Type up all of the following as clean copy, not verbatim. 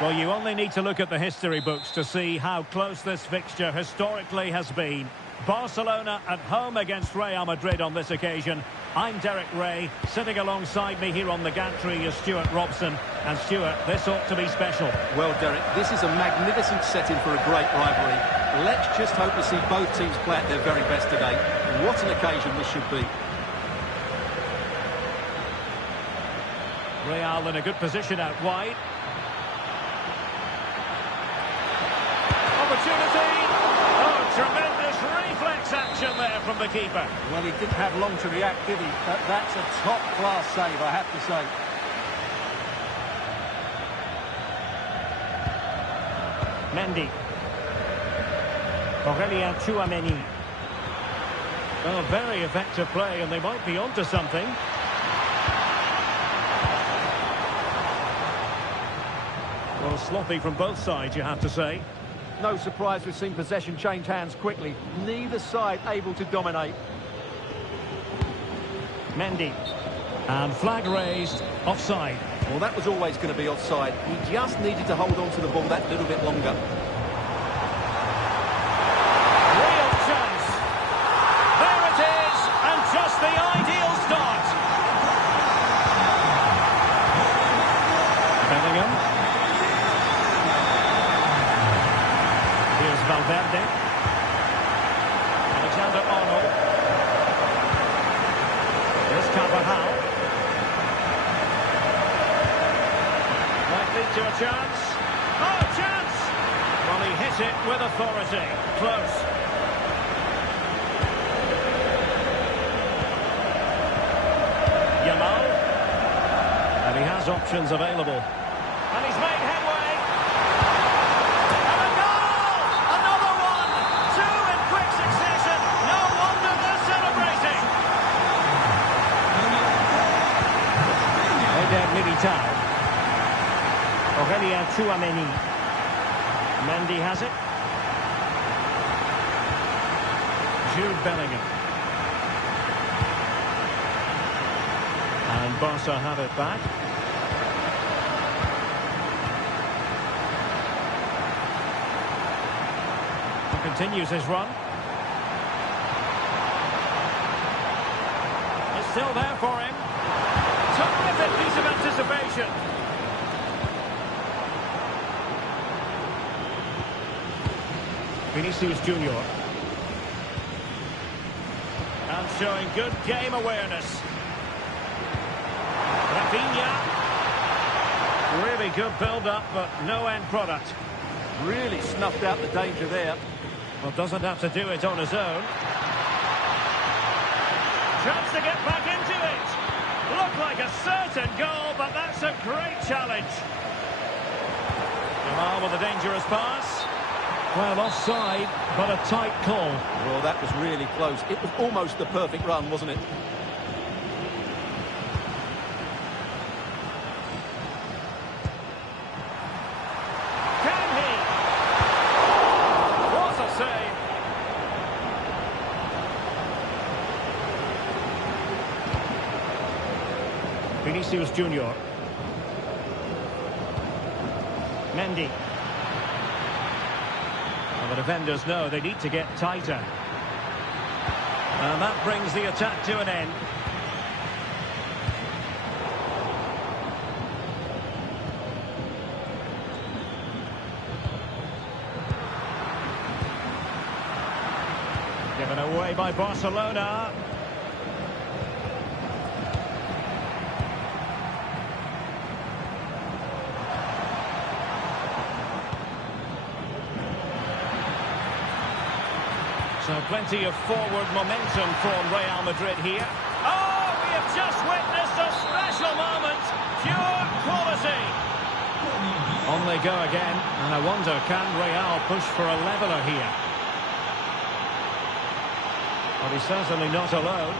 Well, you only need to look at the history books to see how close this fixture historically has been. Barcelona at home against Real Madrid on this occasion. I'm Derek Ray. Sitting alongside me here on the gantry is Stuart Robson. And Stuart, this ought to be special. Well, Derek, this is a magnificent setting for a great rivalry. Let's just hope to see both teams play at their very best today. What an occasion this should be. Real in a good position out wide. Opportunity! Oh, tremendous reflex action there from the keeper. Well, he didn't have long to react, did he? But that's a top-class save, I have to say. Mendy. Aurelien Tchouameni. Well, very effective play, and they might be onto something. Well, sloppy from both sides, you have to say. No surprise we've seen possession change hands quickly. Neither side able to dominate. Mendy. And flag raised, offside. Well, that was always going to be offside. He just needed to hold on to the ball that little bit longer. Real chance. There it is, and just the ideal start. Bellingham. Here's Valverde. Alexander-Arnold. Here's Carvajal. Might lead to a chance. Oh, chance! Well, he hit it with authority. Close. Yamal. And he has options available. And he's made headway. And a goal! Another one! Two in quick succession. No wonder they're celebrating. Eder Militao. Aurelien Tchouameni. Mendy has it. Jude Bellingham. And Barca have it back. He continues his run. It's still there for him. Terrific piece of anticipation. Vinicius Junior. And showing good game awareness. Nhanha. Really good build-up, but no end product. Really snuffed out the danger there. Well, doesn't have to do it on his own. Chance to get back into it. Looked like a certain goal, but that's a great challenge. Jamal with a dangerous pass. Well, offside, but a tight call. Well, that was really close. It was almost the perfect run, wasn't it? Can he? What a save. Vinicius Junior. Mendy. The defenders know they need to get tighter. And that brings the attack to an end. Given away by Barcelona. So plenty of forward momentum from Real Madrid here. Oh, we have just witnessed a special moment. Pure quality. On they go again. And I wonder, can Real push for a leveller here? Well, he's certainly not alone.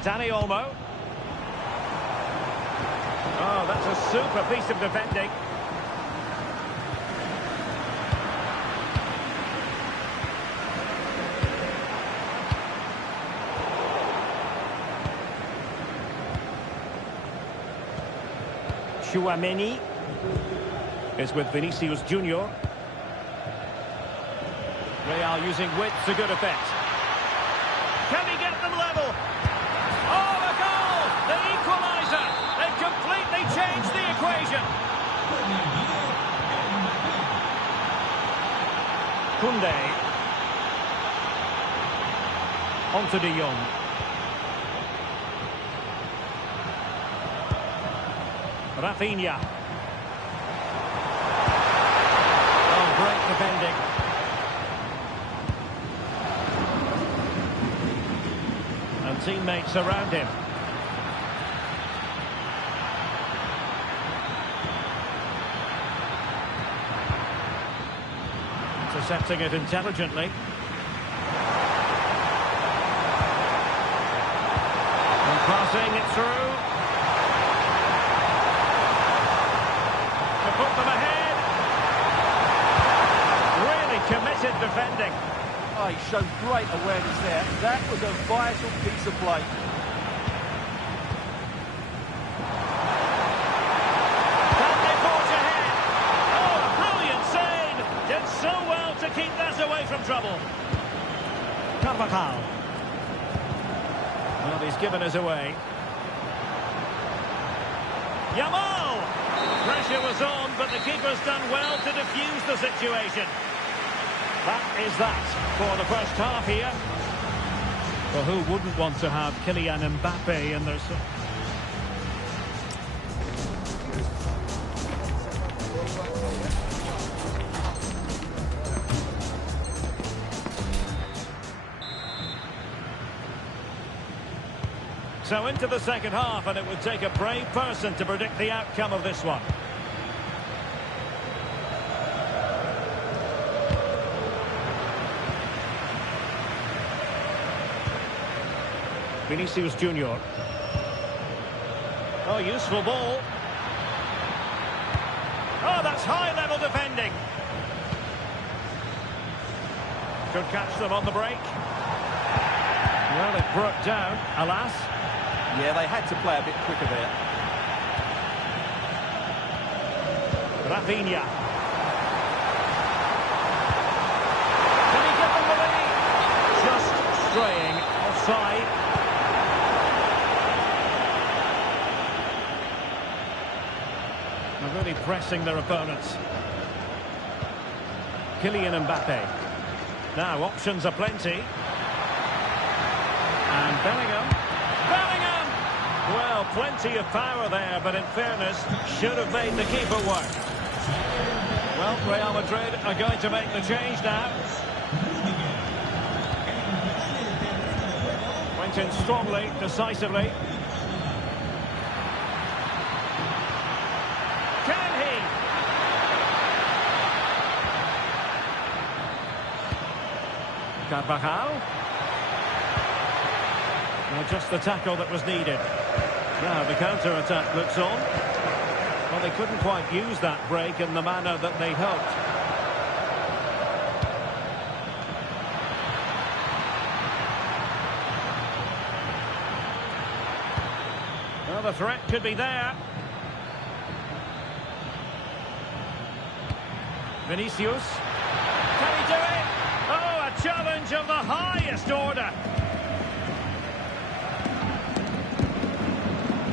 Dani Olmo. Oh, that's a super piece of defending. Chouameni is with Vinicius Junior. Real using width to good effect. Can he get them level? Oh, a goal! The equaliser! They've completely changed the equation. Koundé. On to De Jong. Rafinha. Oh, great defending. And teammates around him. Intercepting it intelligently. And passing it through. To put them ahead. Really committed defending. Oh, he showed great awareness there. That was a vital piece of play. Can they forge ahead? Oh, a brilliant save! Did so well to keep that away from trouble. Carvajal. Well, he's given us away. Yamal! Pressure was on, but the keeper's done well to defuse the situation. That is that for the first half here. Well, who wouldn't want to have Kylian Mbappe in their... So into the second half, and it would take a brave person to predict the outcome of this one. Vinicius Junior. Oh, useful ball. Oh, that's high-level defending. Could catch them on the break. Well, it broke down, alas. Yeah, they had to play a bit quicker there. Rafinha. Can he get them the lead? Just straying offside. They're really pressing their opponents. Kylian Mbappe. Now, options are plenty. And Bellingham. Well, plenty of power there, but in fairness, should have made the keeper work. Well, Real Madrid are going to make the change now. Went in strongly, decisively. Can he? Carvajal. Well, just the tackle that was needed. Now the counter-attack looks on. Well, they couldn't quite use that break in the manner that they'd hoped. Well, the threat could be there. Vinicius. Can he do it? Oh, a challenge of the highest order.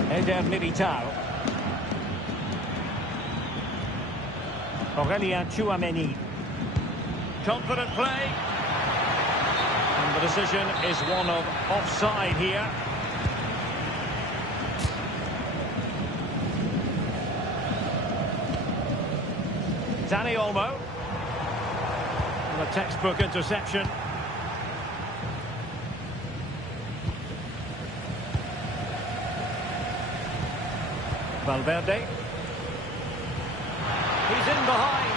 Eder Militao. Aurelien Chouameni. Confident play. And the decision is one of offside here. Dani Olmo. And a textbook interception. Valverde. He's in behind.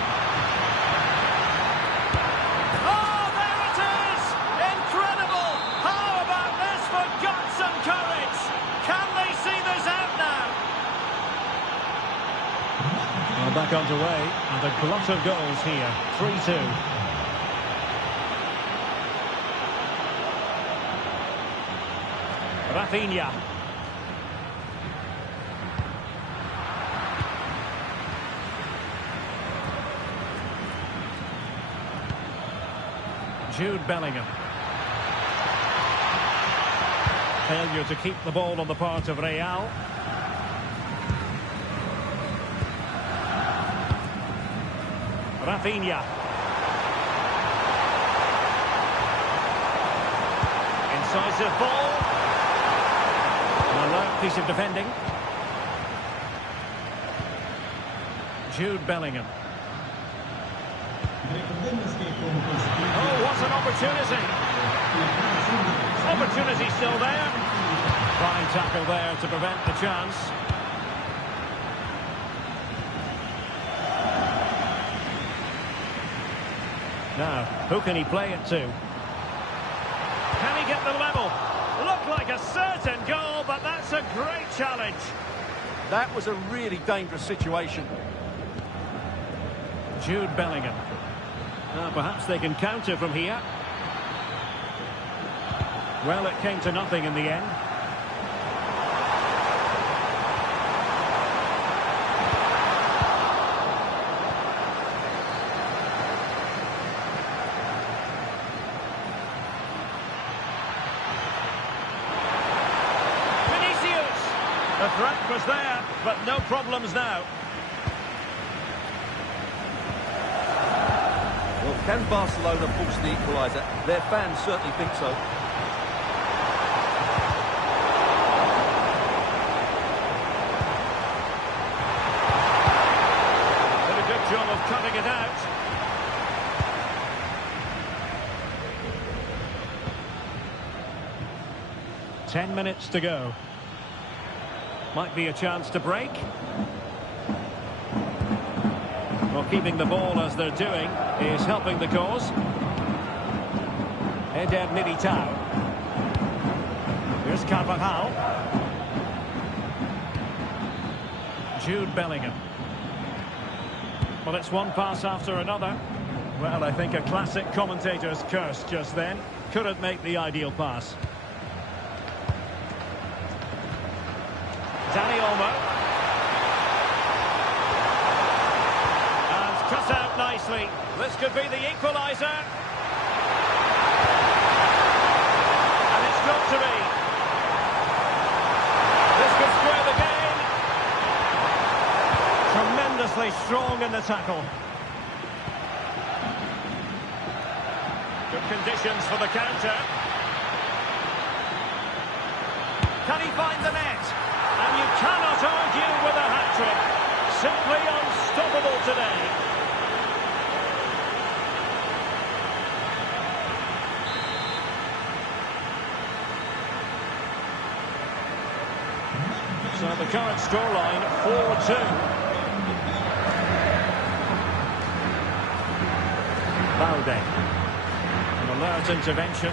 Oh, there it is! Incredible! How about this for guts and courage? Can they see this out now? Well, back underway, and a glut of goals here. 3-2. Jude Bellingham. Failure to keep the ball on the part of Real. Rafinha. Incisive ball. An alert piece of defending. Jude Bellingham. Oh, what an opportunity. Opportunity still there. Fine tackle there to prevent the chance. Now, who can he play it to? Can he get the level? Looked like a certain goal, but that's a great challenge. That was a really dangerous situation. Jude Bellingham. Perhaps they can counter from here. Well, it came to nothing in the end. The threat was there, but no problems now. Well, can Barcelona force the equaliser? Their fans certainly think so. Did a good job of cutting it out. Ten minutes to go. Might be a chance to break. Well, keeping the ball as they're doing is helping the cause. Eder Militao. Here's Carvajal. Jude Bellingham. Well, it's one pass after another. Well, I think a classic commentator's curse just then. Couldn't make the ideal pass. Dani Olmo. And cut out nicely. This could be the equaliser. And it's got to be. This could square the game. Tremendously strong in the tackle. Good conditions for the counter. Can he find the net? And you cannot argue with a hat-trick. Simply unstoppable today. So the current scoreline, 4-2. Balde. An alert intervention.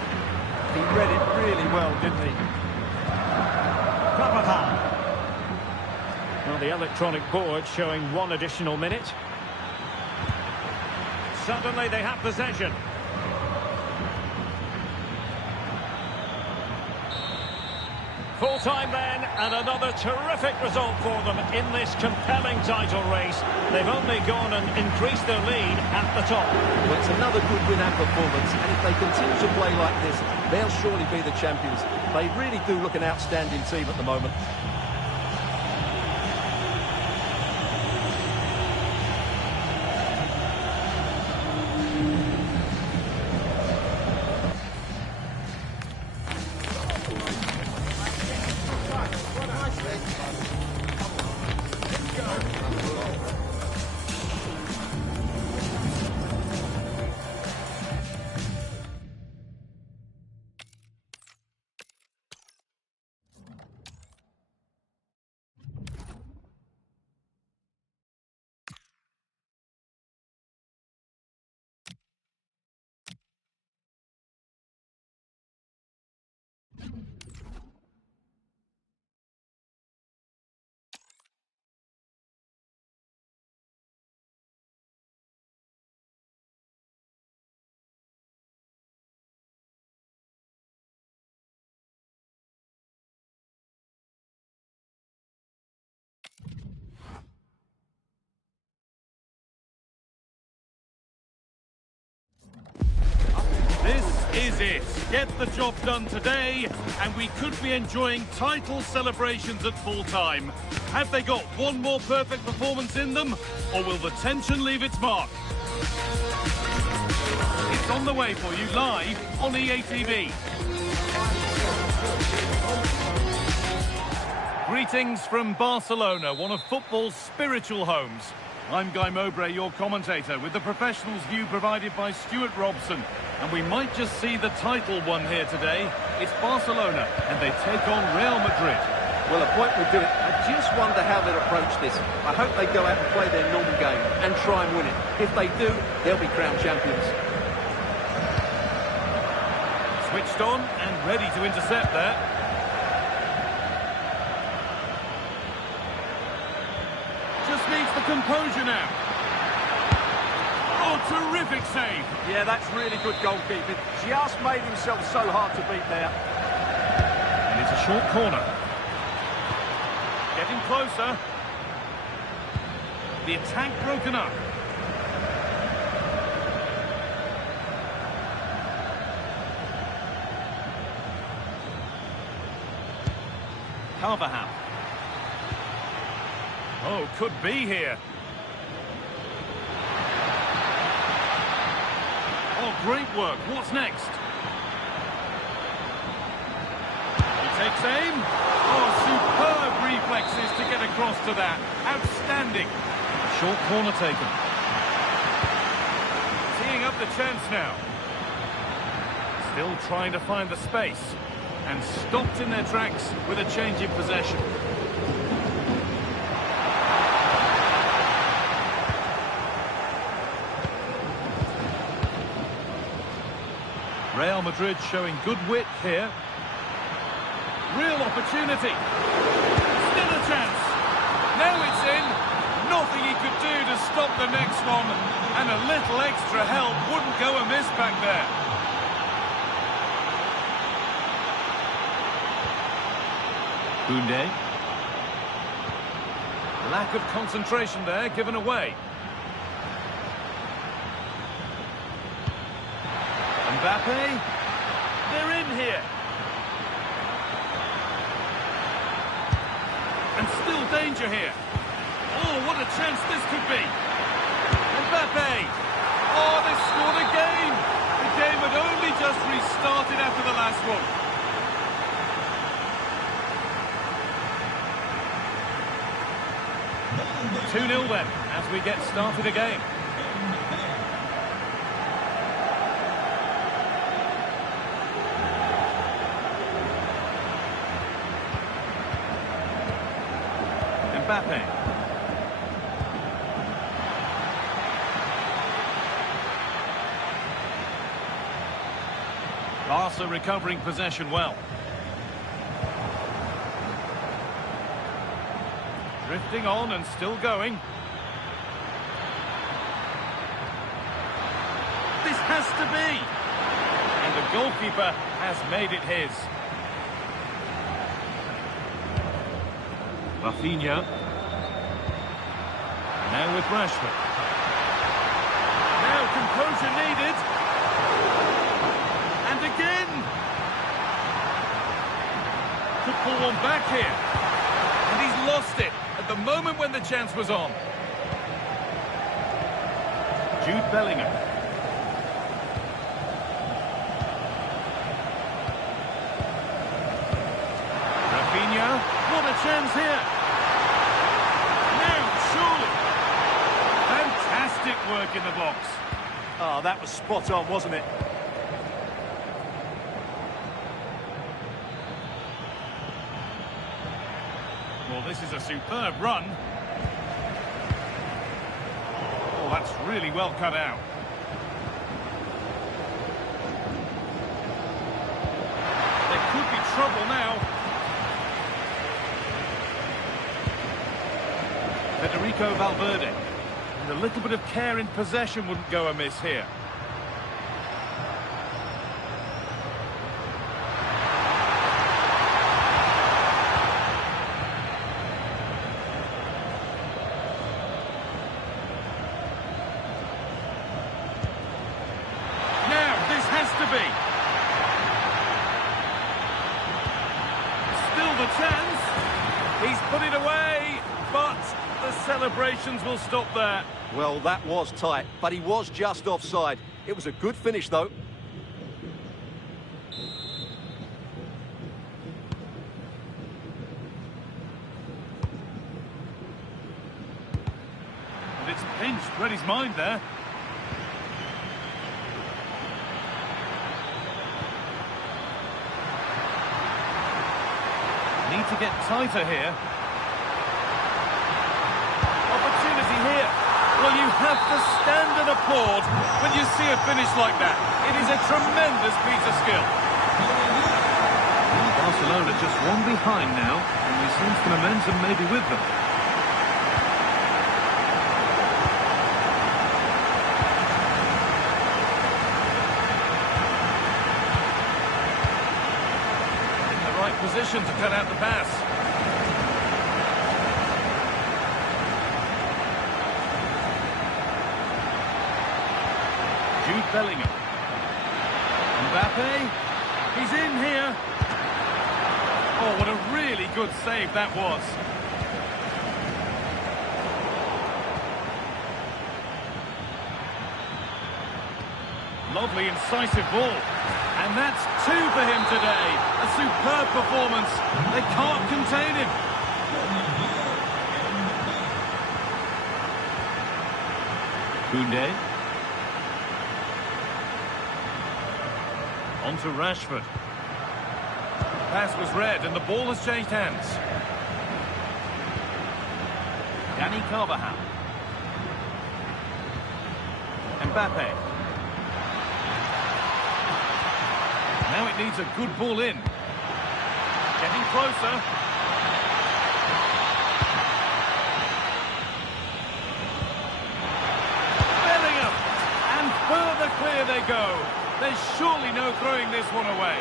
He read it really well, didn't he? Carvajal. Well, the electronic board showing one additional minute. Suddenly they have possession. Full time then, and another terrific result for them in this compelling title race. They've only gone and increased their lead at the top. Well, it's another good win and performance, and if they continue to play like this, they'll surely be the champions. They really do look an outstanding team at the moment. is it. Get the job done today, and we could be enjoying title celebrations at full time. Have they got one more perfect performance in them, or will the tension leave its mark? It's on the way for you live on EA TV. Greetings from Barcelona, one of football's spiritual homes. I'm Guy Mowbray, your commentator, with the professionals' view provided by Stuart Robson. And we might just see the title won here today. It's Barcelona, and they take on Real Madrid. Well, a point would do it. I just wonder how they'll approach this. I hope they go out and play their normal game and try and win it. If they do, they'll be crowned champions. Switched on and ready to intercept there. Just needs the composure now. Oh, terrific save. Yeah, that's really good goalkeeping. Just made himself so hard to beat there. And it's a short corner. Getting closer. The attack broken up. Carvajal. Oh, could be here. Oh, great work. What's next? He takes aim. Oh, superb reflexes to get across to that. Outstanding. Short corner taken. Teeing up the chance now. Still trying to find the space. And stopped in their tracks with a change in possession. Real Madrid showing good width here. Real opportunity. Still a chance. Now it's in. Nothing he could do to stop the next one. And a little extra help wouldn't go amiss back there. Koundé. Lack of concentration there, given away. Mbappe. They're in here. And still danger here. Oh, what a chance this could be. Mbappe. Oh, they've scored again. The game had only just restarted after the last one. Two 0 then, as we get started again. Mbappe. Barca recovering possession well. Drifting on and still going. This has to be. And the goalkeeper has made it his. Nhanha. Now with Rashford. Now composure needed. And again. Could pull one back here. And he's lost it at the moment when the chance was on. Jude Bellingham. Rafinha. What a chance here. Fantastic work in the box. Oh, that was spot on, wasn't it? Well, this is a superb run. Oh, that's really well cut out. There could be trouble now. Federico Valverde. And a little bit of care in possession wouldn't go amiss here. Now, this has to be. celebrations will stop there. Well, that was tight, but he was just offside. It was a good finish, though. And it's pinched, read his mind there. Need to get tighter here. Opportunity here. Well, you have to stand and applaud when you see a finish like that. It is a tremendous piece of skill. Barcelona just one behind now, and we sense the momentum maybe with them. In the right position to cut out the pass. Jude Bellingham. Mbappe. He's in here. Oh, what a really good save that was. Lovely, incisive ball. And that's two for him today. A superb performance. They can't contain him. Koundé. On to Rashford. Pass was read and the ball has changed hands. Dani Carvajal. Mbappe. Now it needs a good ball in. Getting closer. Bellingham. And further clear they go. There's surely no throwing this one away.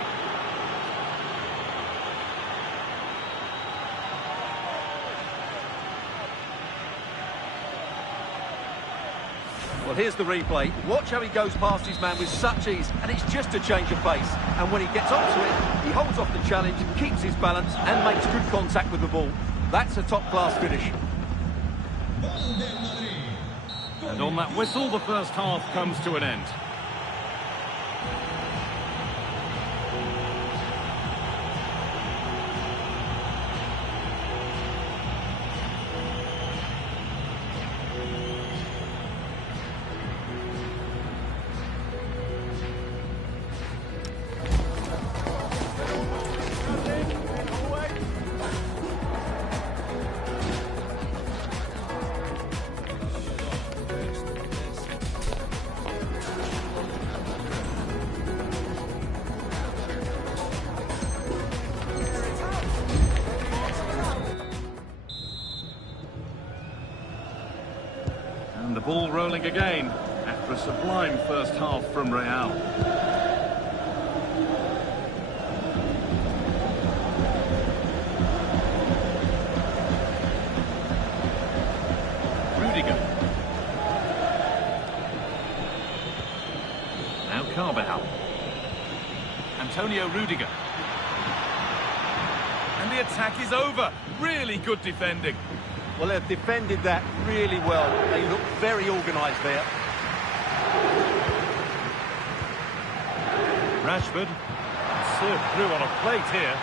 Well, here's the replay. Watch how he goes past his man with such ease, and it's just a change of pace. And when he gets onto it, he holds off the challenge, keeps his balance, and makes good contact with the ball. That's a top-class finish. And on that whistle, the first half comes to an end. And the ball rolling again after a sublime first half from Real. Rudiger. Now Carvajal. Antonio Rudiger. And the attack is over. Really good defending. Well, they've defended that really well. They look very organised there. Rashford. Served through on a plate here.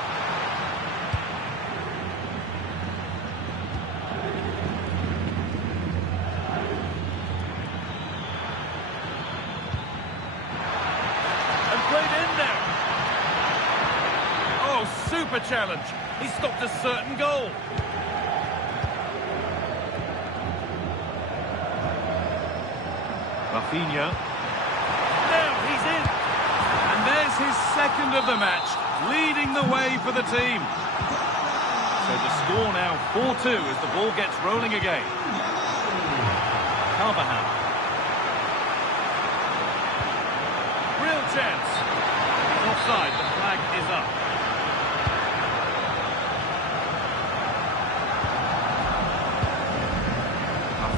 And played in now. Oh, super challenge. He stopped a certain goal. Nhanha. Now he's in. And there's his second of the match, leading the way for the team. So the score now 4-2 as the ball gets rolling again. Carvajal. Real chance. He's offside, the flag is up.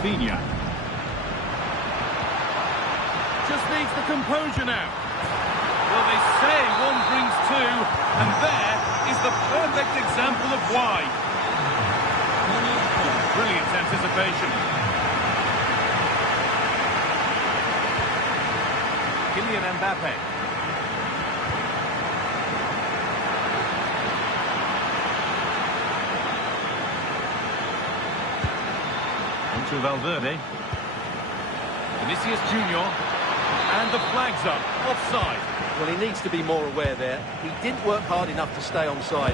Nhanha. Just needs the composure now. Well, they say one brings two, and there is the perfect example of why. Brilliant anticipation. Kylian Mbappe. To Valverde. Vinicius Junior. And the flag's up. Offside. Well, he needs to be more aware there. He didn't work hard enough to stay onside.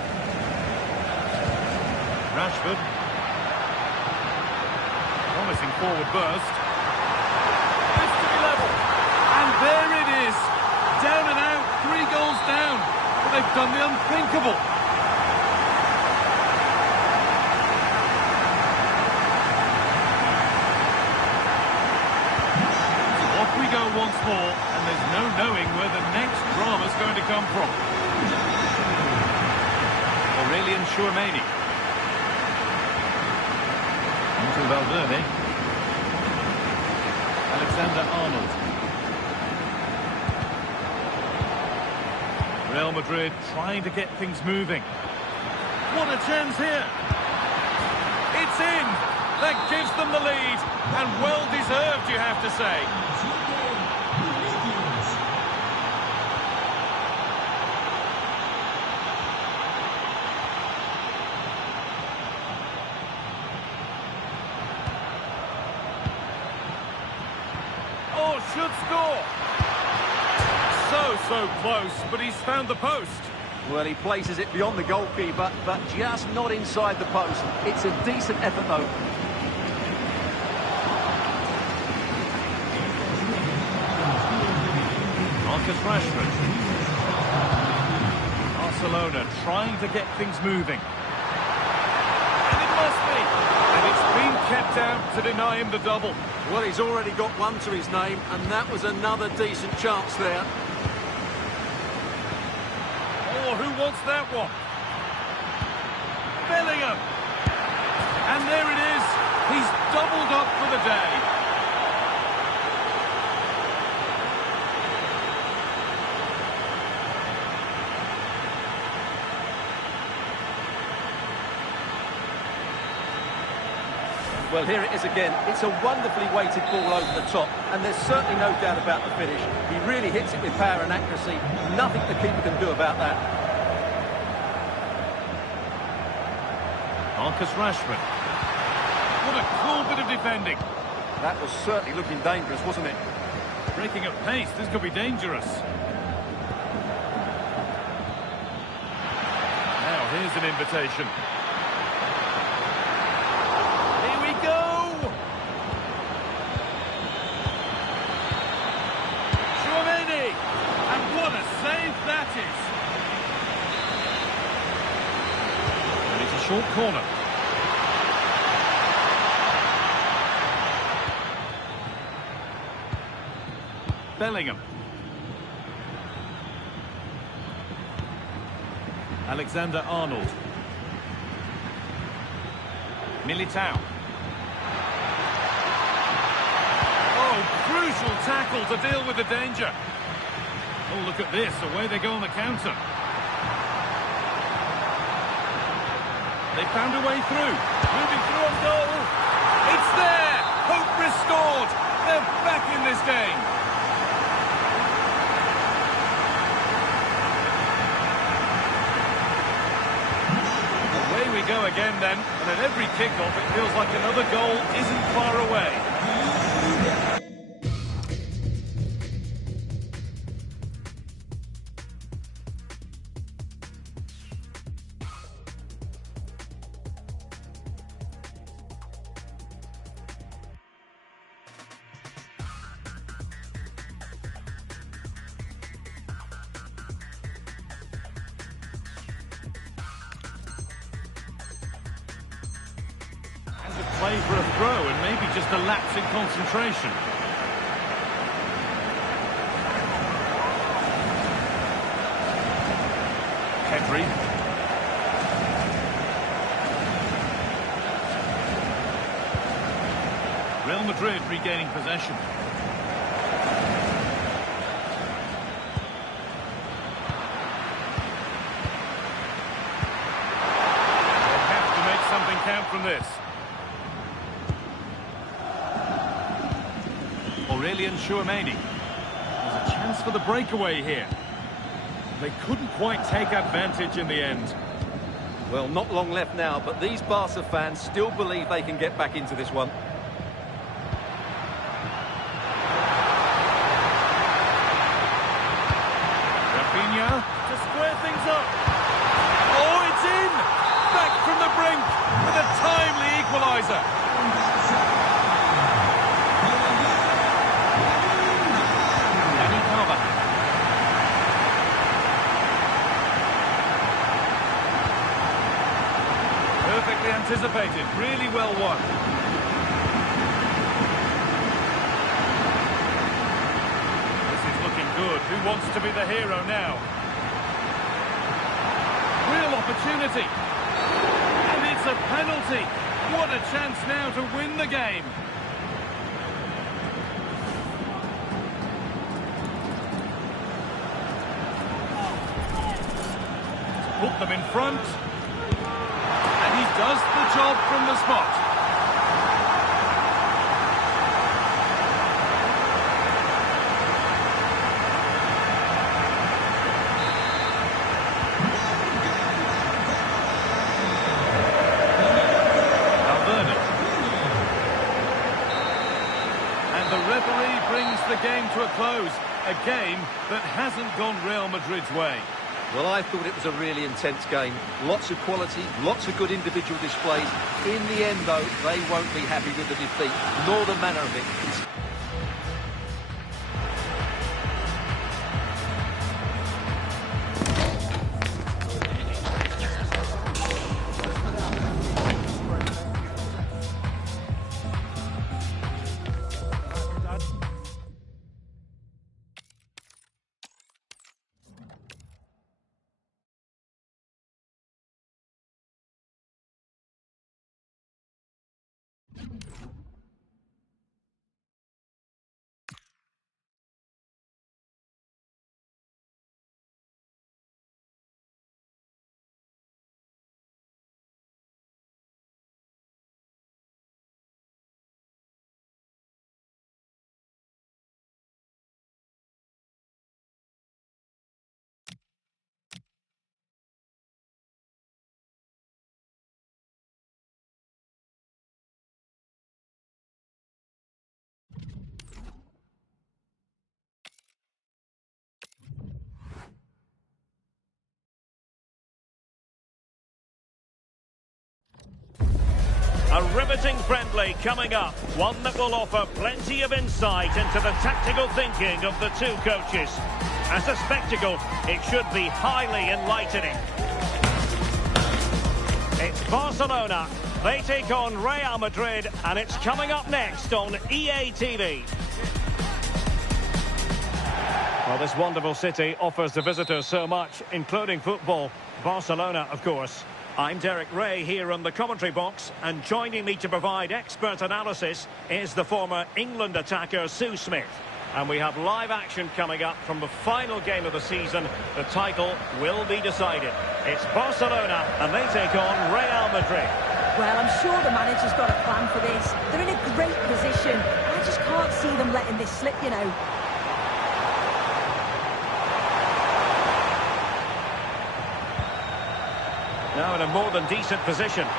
Rashford. Promising forward burst. This to be level. And there it is. Down and out. 3 goals down. But they've done the unthinkable. Once more, and there's no knowing where the next drama's going to come from. Aurelian Tchouameni. Onto Valverde. Alexander-Arnold. Real Madrid trying to get things moving. What a chance here. It's in. That gives them the lead. And well deserved, you have to say. Should score. So close, but he's found the post. Well, he places it beyond the goalkeeper, but just not inside the post. It's a decent effort, though. Marcus Rashford. Barcelona trying to get things moving. And it must be. And it's been kept out to deny him the double. Well, he's already got one to his name, and that was another decent chance there. Oh, who wants that one? Bellingham. And there it is. He's doubled up for the day. Well, here it is again. It's a wonderfully weighted ball over the top, and there's certainly no doubt about the finish. He really hits it with power and accuracy. Nothing the keeper can do about that. Marcus Rashford. What a cool bit of defending. That was certainly looking dangerous, wasn't it? Breaking at pace, this could be dangerous. Now, here's an invitation. Short corner. Bellingham. Alexander-Arnold. Militao. Oh, crucial tackle to deal with the danger. Oh, look at this. Away they go on the counter. They found a way through. Moving through on goal. It's there. Hope restored. They're back in this game. Away we go again then. And at every kickoff it feels like another goal isn't far away. Play for a throw and maybe just a lapse in concentration. Pedri. Real Madrid regaining possession. They have to make something count from this. Aurelian Chouameni. There's a chance for the breakaway here. They couldn't quite take advantage in the end. Well, not long left now, but these Barca fans still believe they can get back into this one. Nhanha to square things up. Oh, it's in! Back from the brink with a timely equaliser. Perfectly anticipated, really well won. This is looking good. Who wants to be the hero now? Real opportunity. And it's a penalty. What a chance now to win the game. Put them in front. And he does the job from the spot. And the referee brings the game to a close. A game that hasn't gone Real Madrid's way. Well, I thought it was a really intense game. Lots of quality, lots of good individual displays. In the end, though, they won't be happy with the defeat, nor the manner of it. A riveting friendly coming up, one that will offer plenty of insight into the tactical thinking of the two coaches. As a spectacle, it should be highly enlightening. It's Barcelona. They take on Real Madrid, and it's coming up next on EA TV. Well, this wonderful city offers the visitors so much, including football. Barcelona, of course. I'm Derek Ray here on the commentary box, and joining me to provide expert analysis is the former England attacker Sue Smith. And we have live action coming up from the final game of the season. The title will be decided. It's Barcelona, and they take on Real Madrid. Well, I'm sure the manager's got a plan for this. They're in a great position. I just can't see them letting this slip, you know. Now in a more than decent position. Oh,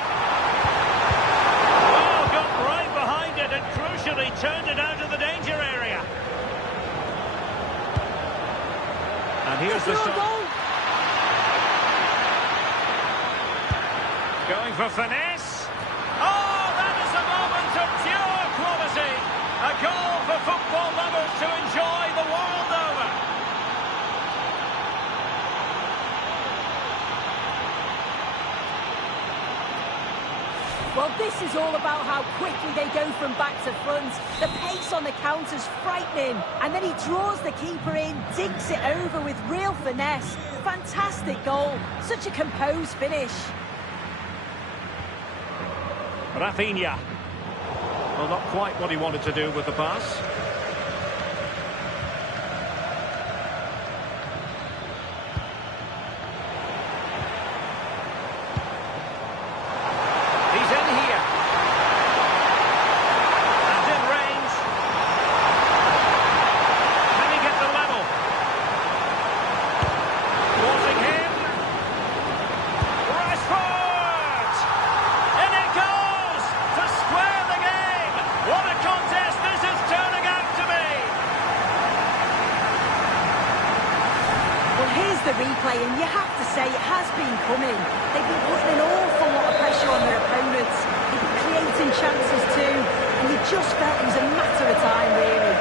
got right behind it and crucially turned it out of the danger area. And here's the shot. Going for finesse. Oh, that is a moment of pure quality. A goal for football lovers to enjoy the world over. Well, this is all about how quickly they go from back to front. The pace on the counter's frightening. And then he draws the keeper in, dinks it over with real finesse. Fantastic goal. Such a composed finish. Nhanha. Well, not quite what he wanted to do with the pass. He's in here. And in range. the replay, and you have to say it has been coming. They've been putting an awful lot of pressure on their opponents. They've been creating chances too, and you just felt it was a matter of time, really.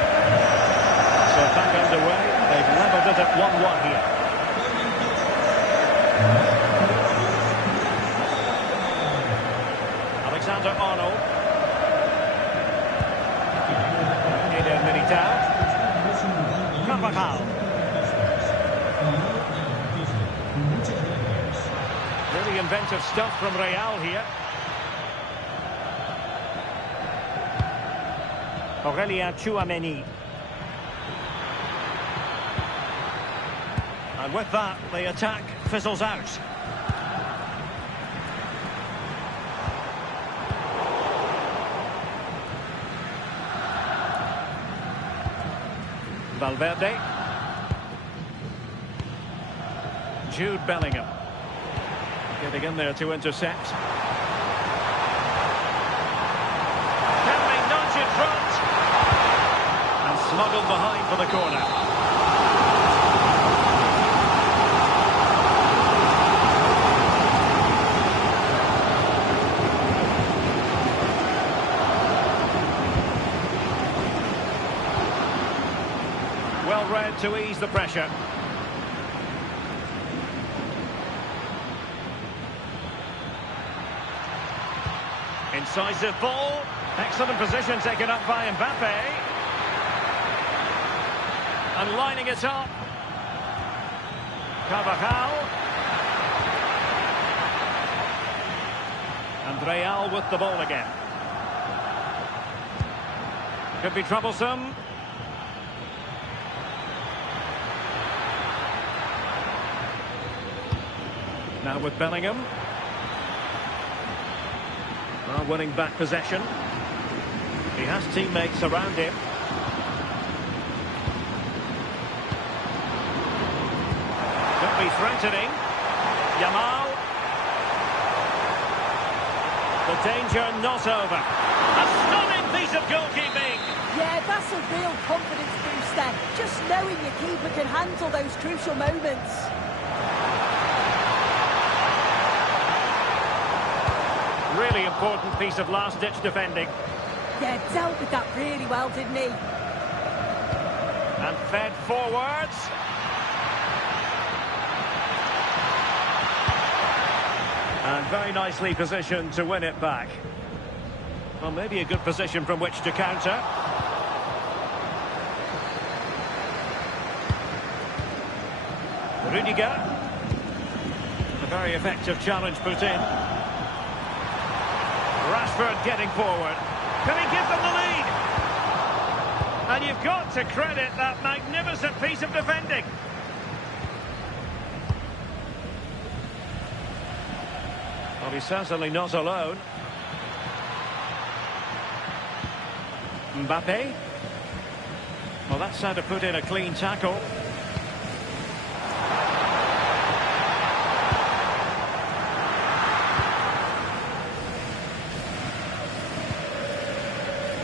So back underway. They've levelled it at 1-1 here. Alexander-Arnold. Eder Militao. Carvajal. Really inventive stuff from Real here. Aurelien Tchouameni. And with that, the attack fizzles out. Valverde. Jude Bellingham. Getting in there to intercept. Can they nudge in front? And smuggled behind for the corner. Well read to ease the pressure. Incisive ball. Excellent position taken up by Mbappe. And lining it up. Carvajal. And Real with the ball again. Could be troublesome. Now with Bellingham. Well, winning back possession. He has teammates around him. Could be threatening. Yamal. The danger not over. A stunning piece of goalkeeping. Yeah, that's a real confidence booster. Just knowing your keeper can handle those crucial moments. Really important piece of last-ditch defending. Yeah, dealt with that really well, didn't he? And fed forwards. And very nicely positioned to win it back. Well, maybe a good position from which to counter. Rudiger. A very effective challenge put in. Rashford getting forward. Can he give them the lead? And you've got to credit that magnificent piece of defending. Well, he's certainly not alone. Mbappe. Well, that's how to put in a clean tackle.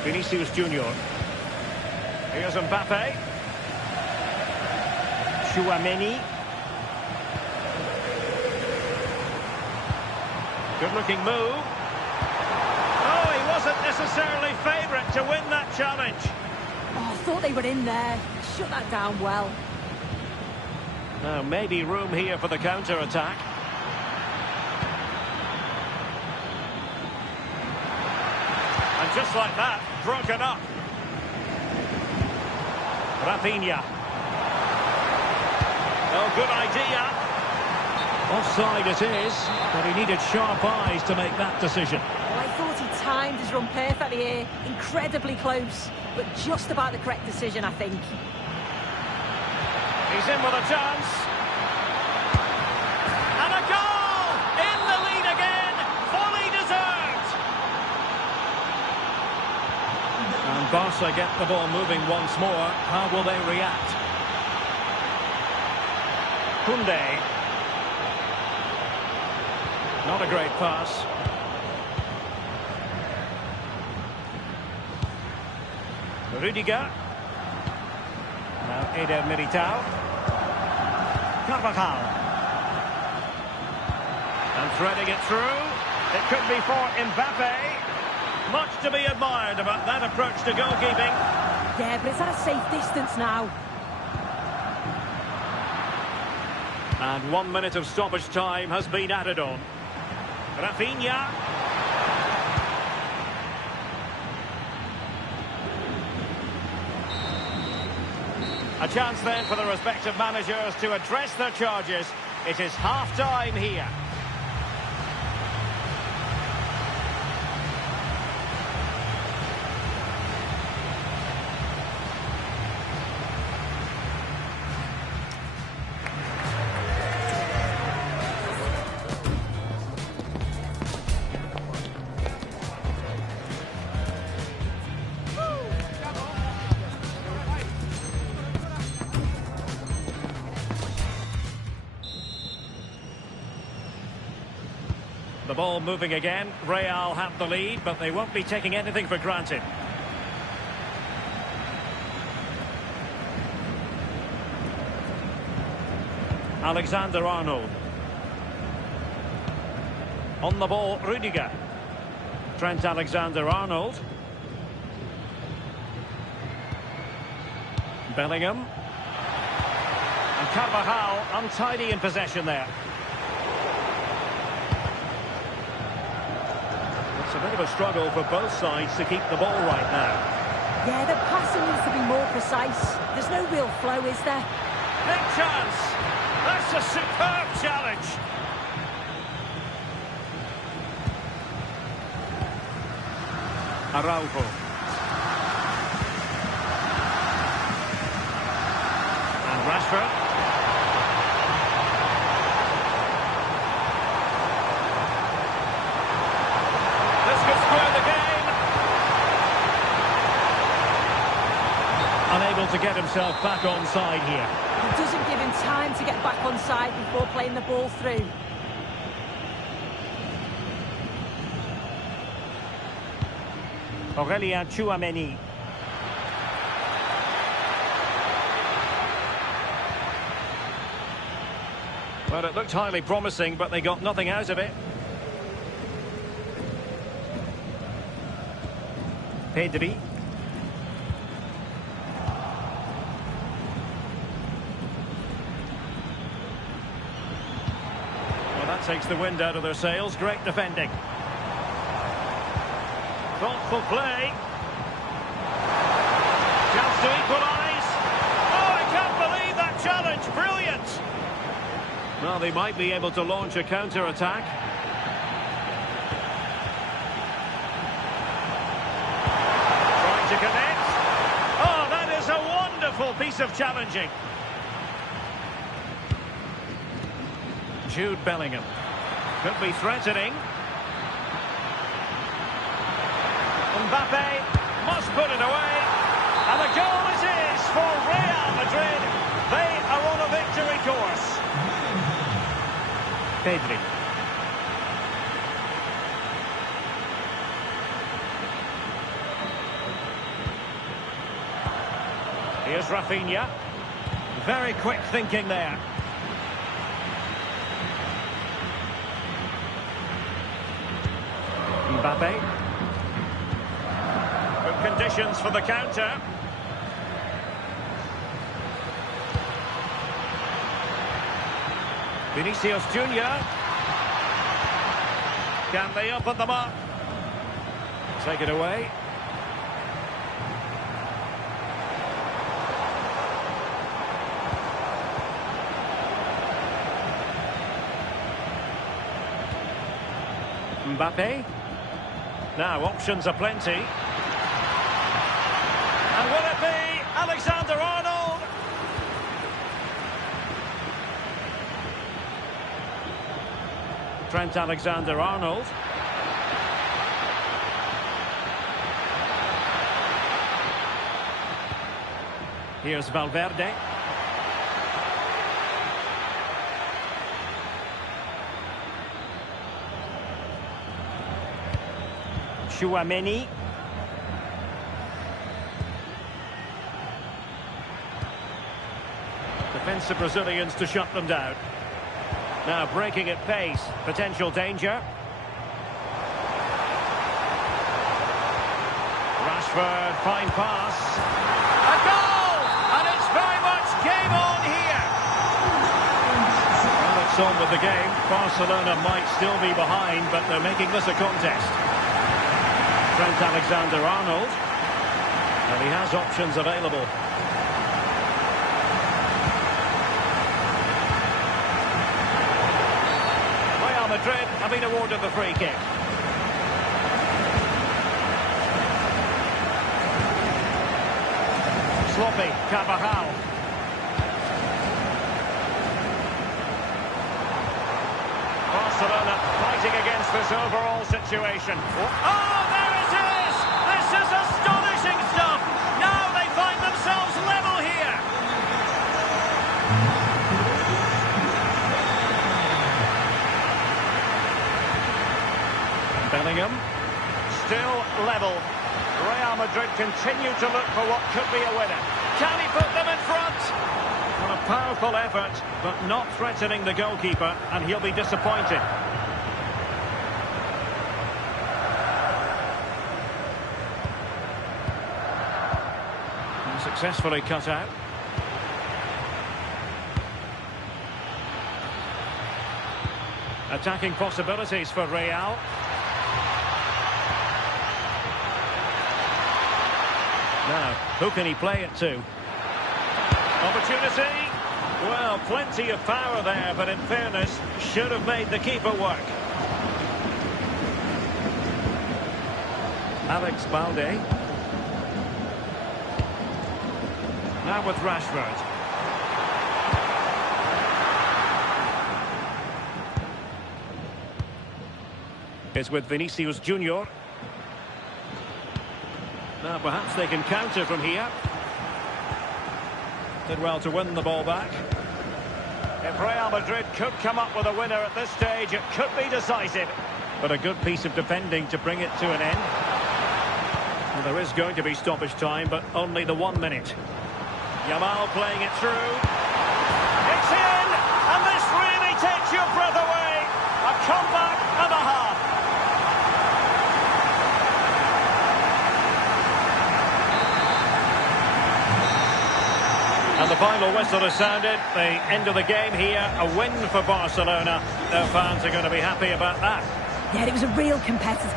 Vinicius Junior. Here's Mbappe. Tchouameni. Good looking move. Oh, he wasn't necessarily favourite to win that challenge. Oh, I thought they were in there. Shut that down well. Now, maybe room here for the counter-attack. And just like that, broken up. Rafinha. Oh, good idea. Offside it is, but he needed sharp eyes to make that decision. Well, I thought he timed his run perfectly here. Incredibly close, but just about the correct decision, I think. He's in with a chance. And a goal! In the lead again! Fully deserved! And Barca get the ball moving once more. How will they react? Koundé. Not a great pass. Rudiger. Now Eder Militao. Carvajal. And threading it through. It could be for Mbappe. Much to be admired about that approach to goalkeeping. Yeah, but it's at a safe distance now. And 1 minute of stoppage time has been added on. Rafinha. A chance then for the respective managers to address their charges. It is half-time here. The ball moving again. Real have the lead, but they won't be taking anything for granted. Alexander-Arnold. On the ball, Rudiger. Trent Alexander-Arnold. Bellingham. And Carvajal untidy in possession there. It's a bit of a struggle for both sides to keep the ball right now. Yeah, the passing needs to be more precise. There's no real flow, is there? Big chance! That's a superb challenge! Araujo. And Rashford. Unable to get himself back on side here. It doesn't give him time to get back on side before playing the ball through. Aurélien Tchouaméni. Well, it looked highly promising, but they got nothing out of it. Pedri. That takes the wind out of their sails. Great defending. Thoughtful play. Chance to equalise. Oh, I can't believe that challenge. Brilliant. Well, they might be able to launch a counter-attack. Trying to connect. Oh, that is a wonderful piece of challenging. Jude Bellingham. Could be threatening. Mbappe must put it away. And the goal it is for Real Madrid. They are on a victory course. Pedri. Here's Rafinha. Very quick thinking there. Mbappe. Good conditions for the counter. Vinicius Junior. Can they open them up? Take it away. Mbappe. Now, options are plenty. And will it be Alexander-Arnold? Trent Alexander-Arnold. Here's Valverde. Tchouaméni. defensive Brazilians to shut them down. Now breaking at pace, potential danger. Rashford, fine pass. A goal! And it's very much game on here. Well, it's on with the game. Barcelona might still be behind, but they're making this a contest. Trent Alexander-Arnold. And he has options available. Real Madrid have been awarded the free kick. Sloppy, Carvajal. Barcelona fighting against this overall situation. Oh, there it is! This is astonishing stuff! Now they find themselves level here! Bellingham. Still level. Real Madrid continue to look for what could be a winner. Can he put them in front? Well, a powerful effort, but not threatening the goalkeeper, and he'll be disappointed. And successfully cut out. Attacking possibilities for Real. Now, who can he play it to? Opportunity. Well, plenty of power there, but in fairness, should have made the keeper work. Alex Balde. Now with Rashford. It's with Vinicius Junior. Now perhaps they can counter from here. Did well to win the ball back. If Real Madrid could come up with a winner at this stage, it could be decisive. But a good piece of defending to bring it to an end. Well, there is going to be stoppage time, but only the 1 minute. Yamal playing it through. It's in! And this really takes your breath away. A comeback and a half. And the final whistle has sounded. The end of the game here. A win for Barcelona. Their fans are going to be happy about that. Yeah, it was a real competitive